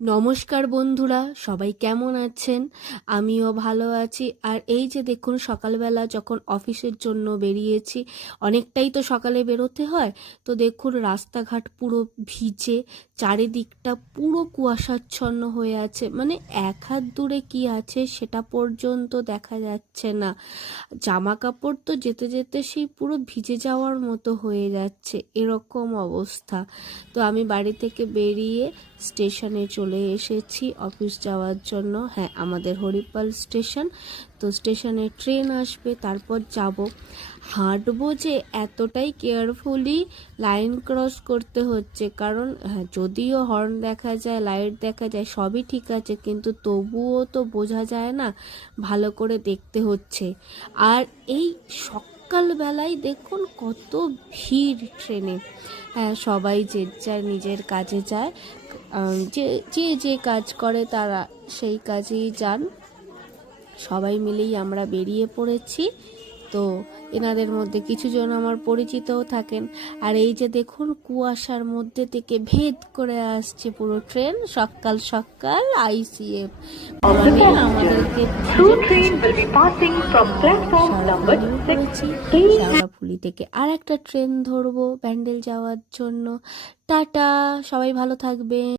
নমস্কার বন্ধুরা, সবাই কেমন আছেন? আমিও ভালো আছি। আর এই যে দেখুন, সকালবেলা যখন অফিসের জন্য বেরিয়েছি, অনেকটাই তো সকালে বেরোতে হয়, তো দেখুন রাস্তাঘাট পুরো ভিজে, চারিদিকটা পুরো কুয়াশাচ্ছন্ন হয়ে আছে, মানে এক হাত দূরে কি আছে সেটা পর্যন্ত দেখা যাচ্ছে না। জামা কাপড় তো যেতে যেতে সেই পুরো ভিজে যাওয়ার মতো হয়ে যাচ্ছে, এরকম অবস্থা। তো আমি বাড়ি থেকে বেরিয়ে স্টেশনে চলে এসেছি অফিস যাওয়ার জন্য। হ্যাঁ, আমাদের হরিপাল স্টেশন। তো স্টেশনে ট্রেন আসবে, তারপর যাব। হাঁটবো যে এতটাই কেয়ারফুলি লাইন ক্রস করতে হচ্ছে, কারণ হ্যাঁ, যদিও হর্ন দেখা যায়, লাইট দেখা যায়, সবই ঠিক আছে, কিন্তু তবুও তো বোঝা যায় না, ভালো করে দেখতে হচ্ছে। আর এই সকালবেলায় দেখুন কত ভিড় ট্রেনে। হ্যাঁ, সবাই যে যার নিজের কাজে যায়, যে যে যে কাজ করে তারা সেই কাজেই যান। সবাই মিলেই আমরা বেরিয়ে পড়েছি। তো এনাদের মধ্যে কিছু জন আমার পরিচিতও থাকেন। আর এই যে দেখুন, কুয়াশার মধ্যে থেকে ভেদ করে আসছে পুরো ট্রেন, সকাল সকাল আইসিএফ, of the মানে passenger. আমাদেরকে Through ধীরে train ধীরে will be passing from platform number শেওড়াফুলিও 6. পড়েছি। Please শেওড়াফুলি থেকে আর একটা ট্রেন ধরবো ব্যান্ডেল যাওয়ার জন্য। টাটা, সবাই ভালো থাকবে।